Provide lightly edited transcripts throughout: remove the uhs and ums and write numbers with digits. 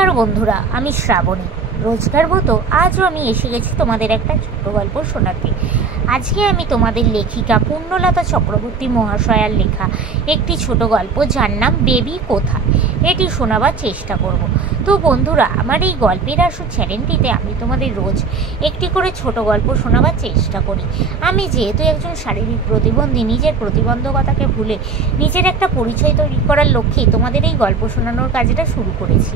নমস্কার বন্ধুরা, আমি শ্রাবণী। রোজকার মতো আজও আমি এসে গেছি তোমাদের একটা ছোট গল্প শোনাতে। আজকে আমি তোমাদের লেখিকা পূর্ণলতা চক্রবর্তী মহাশয়ার লেখা একটি ছোট গল্প, যার নাম বেবি কোথায়, এটি শোনাবার চেষ্টা করব। তো বন্ধুরা, আমার এই গল্পের আসল চ্যানেলটিতে আমি তোমাদের রোজ একটি করে ছোট গল্প শোনাবার চেষ্টা করি। আমি যেহেতু একজন শারীরিক প্রতিবন্ধী, নিজের প্রতিবন্ধকতাকে ভুলে নিজের একটা পরিচয় তৈরি করার লক্ষ্যেই তোমাদের এই গল্প শোনানোর কাজটা শুরু করেছি।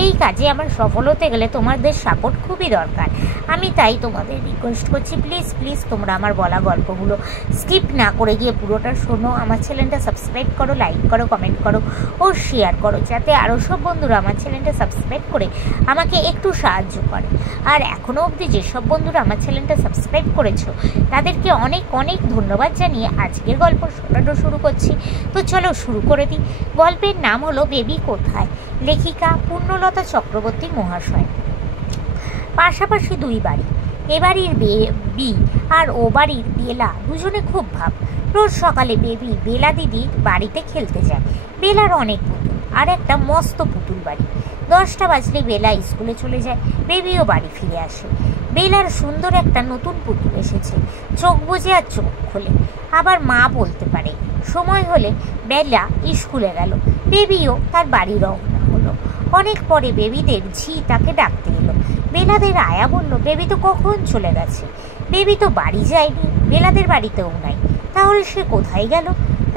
এই কাজে আমার সফল হতে গেলে তোমাদের সাপোর্ট খুবই দরকার। আমি তাই তোমাদের রিকোয়েস্ট করছি, প্লিজ প্লিজ তোমরা আমার বলা গল্পগুলো স্কিপ না করে গিয়ে পুরোটা শোনো। আমার চ্যানেলটা সাবস্ক্রাইব করো, লাইক করো, কমেন্ট করো ও শেয়ার করো, যাতে আরও সব বন্ধুরা আমার চ্যানেলটা সাবস্ক্রাইব করে আমাকে একটু সাহায্য করে। আর এখনও অবধি যেসব বন্ধুরা আমার চ্যানেলটা সাবস্ক্রাইব করেছো তাদেরকে অনেক অনেক ধন্যবাদ জানিয়ে আজকের গল্প শোনানো শুরু করছি। তো চলো শুরু করে দিই। গল্পের নাম হলো বেবি কোথায়, লেখিকা পূর্ণলতা চক্রবর্তী মহাশয়। পাশাপাশি দুই বাড়ি, এ বাড়ির বেবি আর ও বাড়ির বেলা দুজনে খুব ভাব। রোজ সকালে বেবি বেলা দিদির বাড়িতে খেলতে যায়। বেলার অনেক পুতুল, আর একটা মস্ত পুতুল বাড়ি। 10টা বাজলে বেলা স্কুলে চলে যায়, বেবিও বাড়ি ফিরে আসে। বেলার সুন্দর একটা নতুন পুতুল এসেছে, চোখ বুজে আর চোখ খোলে, আবার মা বলতে পারে। সময় হলে বেলা স্কুলে গেল, বেবিও তার বাড়ি রওনা হলো। অনেক পরে বেবিদের ঝি তাকে ডাকতে এলো। বেলাদের আয়া বলল, বেবি তো কখন চলে গেছে। বেবি তো বাড়ি যায়নি, বেলাদের বাড়িতেও নাই, তাহলে সে কোথায় গেল?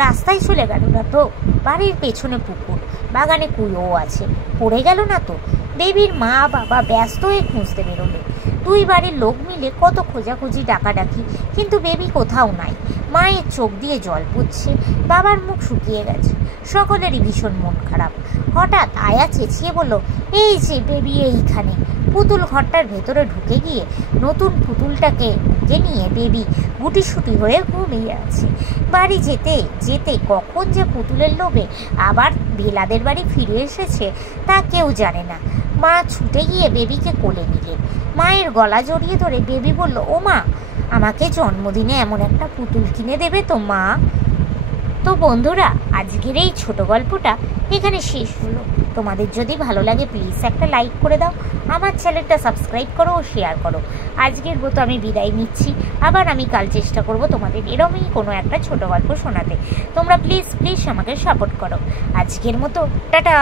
রাস্তায় চলে গেল না তো? বাড়ির পেছনে পুকুর, বাগানে কুয়ো আছে, পড়ে গেল না তো? বেবির মা বাবা ব্যস্ত হয়ে খুঁজতে বেরোলেন। দুই বাড়ির লোক মিলে কত খোঁজাখুঁজি ডাকাডাকি, কিন্তু বেবি কোথাও নাই। মায়ের চোখ দিয়ে জল পড়ছে, বাবার মুখ শুকিয়ে গেছে, সকলেরই ভীষণ মন খারাপ। হঠাৎ আয়া চেঁচিয়ে বলল, এই যে বেবি এইখানে। পুতুল ঘরটার ভেতরে ঢুকে গিয়ে নতুন পুতুলটাকে বুকে নিয়ে বেবি গুটিসুটি হয়ে ঘুমিয়ে আছে। বাড়ি যেতে যেতে কখন যে পুতুলের লোভে আবার বেলাদের বাড়ি ফিরে এসেছে তা কেউ জানে না। মা ছুটে গিয়ে বেবিকে কোলে নিলেন। মায়ের গলা জড়িয়ে ধরে বেবি বলল, ও মা, আমাকে জন্মদিনে এমন একটা পুতুল কিনে দেবে তো মা? তো বন্ধুরা, আজকের এই ছোট গল্পটা এখানে শেষ হলো। তোমাদের যদি ভালো লাগে প্লিজ একটা লাইক করে দাও, আমার চ্যানেলটা সাবস্ক্রাইব করো ও শেয়ার করো। আজকের মতো আমি বিদায় নিচ্ছি, আবার আমি কাল চেষ্টা করব তোমাদের এরকমই কোনো একটা ছোট গল্প শোনাতে। তোমরা প্লিজ প্লিজ আমাকে সাপোর্ট করো। আজকের মতো টাটা।